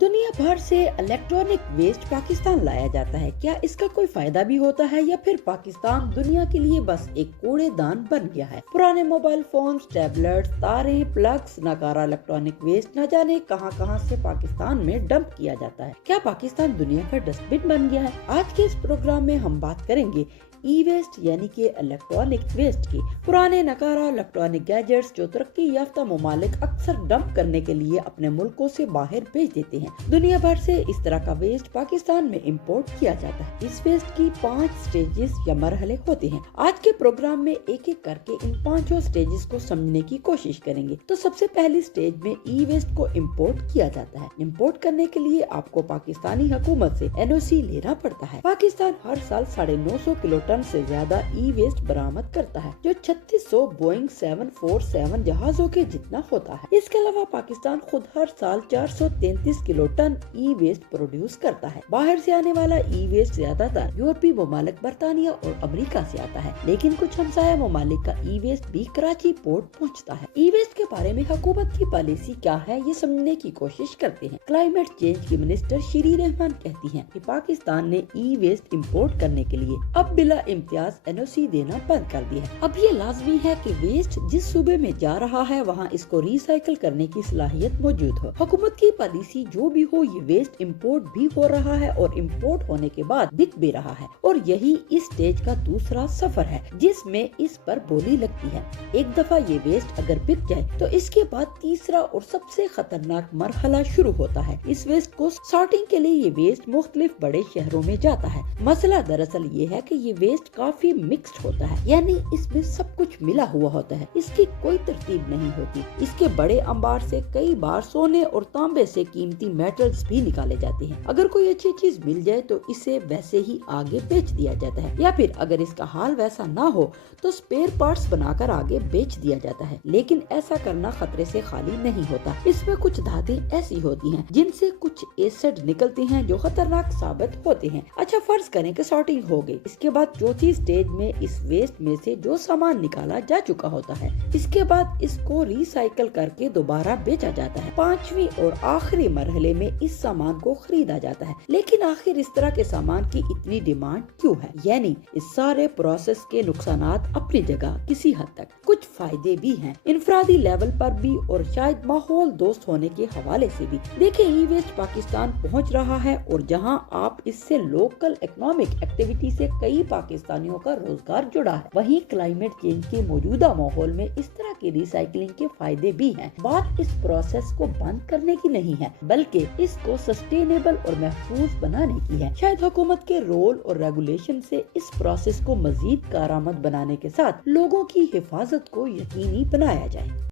दुनिया भर से इलेक्ट्रॉनिक वेस्ट पाकिस्तान लाया जाता है। क्या इसका कोई फायदा भी होता है या फिर पाकिस्तान दुनिया के लिए बस एक कूड़ेदान बन गया है? पुराने मोबाइल फोन्स, टैबलेट्स, तारें, प्लग्स, नकारा इलेक्ट्रॉनिक वेस्ट न जाने कहां से पाकिस्तान में डंप किया जाता है। क्या पाकिस्तान दुनिया का डस्टबिन बन गया है? आज के इस प्रोग्राम में हम बात करेंगे ई वेस्ट यानी कि इलेक्ट्रॉनिक वेस्ट की। पुराने नकारा इलेक्ट्रॉनिक गैजेट्स जो तरक्की याफ्ता ममालिक अक्सर डंप करने के लिए अपने मुल्कों से बाहर भेज देते हैं। दुनिया भर से इस तरह का वेस्ट पाकिस्तान में इंपोर्ट किया जाता है। इस वेस्ट की 5 स्टेजेस या मरहले होते हैं। आज के प्रोग्राम में एक एक करके इन 5 स्टेजेस को समझने की कोशिश करेंगे। तो सबसे पहली स्टेज में ई वेस्ट को इम्पोर्ट किया जाता है। इम्पोर्ट करने के लिए आपको पाकिस्तानी हुकूमत से NOC लेना पड़ता है। पाकिस्तान हर साल 950 किलो टन से ज्यादा ई वेस्ट बरामद करता है, जो 3600 बोइंग 747 जहाजों के जितना होता है। इसके अलावा पाकिस्तान खुद हर साल 433 किलो टन ई वेस्ट प्रोड्यूस करता है। बाहर से आने वाला ई वेस्ट ज्यादातर यूरोपीय ममालिक, बर्तानिया और अमेरिका से आता है, लेकिन कुछ हमसाया ममालिक का ई वेस्ट भी कराची पोर्ट पहुँचता है। ई वेस्ट के बारे में हुकूमत की पॉलिसी क्या है, ये समझने की कोशिश करते हैं। क्लाइमेट चेंज की मिनिस्टर शीरी रहमान कहती हैं कि पाकिस्तान ने ई वेस्ट इम्पोर्ट करने के लिए अब बिला इम्तियाज NOC देना बंद कर दिया है। अब ये लाजमी है कि वेस्ट जिस सूबे में जा रहा है वहाँ इसको रिसाइकिल करने की सलाहियत मौजूद हो। हुकूमत की पॉलिसी जो भी हो, ये वेस्ट इम्पोर्ट भी हो रहा है और इम्पोर्ट होने के बाद बिक भी रहा है, और यही इस स्टेज का दूसरा सफर है जिसमें इस पर बोली लगती है। एक दफा ये वेस्ट अगर बिक जाए तो इसके बाद तीसरा और सबसे खतरनाक मरहला शुरू होता है। इस वेस्ट को सॉर्टिंग के लिए ये वेस्ट मुख्तलिफ बड़े शहरों में जाता है। मसला दरअसल ये है कि ये वेस्ट काफी मिक्स्ड होता है, यानी इसमें सब कुछ मिला हुआ होता है, इसकी कोई तरतीब नहीं होती। इसके बड़े अंबार से कई बार सोने और तांबे से कीमती मेटल्स भी निकाले जाते हैं। अगर कोई अच्छी चीज मिल जाए तो इसे वैसे ही आगे बेच दिया जाता है, या फिर अगर इसका हाल वैसा ना हो तो स्पेयर पार्ट्स बनाकर आगे बेच दिया जाता है। लेकिन ऐसा करना खतरे से खाली नहीं होता। इसमें कुछ धातें ऐसी होती हैं जिनसे कुछ एसिड निकलते हैं जो खतरनाक साबित होते हैं। अच्छा, फर्ज करें कि सॉर्टिंग हो गई। इसके बाद चौथी स्टेज में इस वेस्ट में से जो सामान निकाला जा चुका होता है, इसके बाद इसको रिसाइकल करके दोबारा बेचा जाता है। 5वीं और आखिरी मरहले में इस सामान को खरीदा जाता है। लेकिन आखिर इस तरह के सामान की इतनी डिमांड क्यों है? यानी इस सारे प्रोसेस के नुकसानात अपनी जगह, किसी हद तक कुछ फायदे भी हैं, इनफरादी लेवल पर भी और शायद माहौल दोस्त होने के हवाले से भी। देखिए, ई वेस्ट पाकिस्तान पहुंच रहा है और जहां आप इससे लोकल इकोनॉमिक एक्टिविटी से कई पाकिस्तानियों का रोजगार जुड़ा है, वहीं क्लाइमेट चेंज के मौजूदा माहौल में इस तरह की रिसाइकलिंग के फायदे भी हैं। बात इस प्रोसेस को बंद करने की नहीं है, बल्कि इसको सस्टेनेबल और महफूज बनाने की है। शायद हुकूमत के रोल और रेगुलेशन से इस प्रोसेस को मजीद कारआमद बनाने के साथ लोगों की हिफाजत को यकीनी बनाया जाए।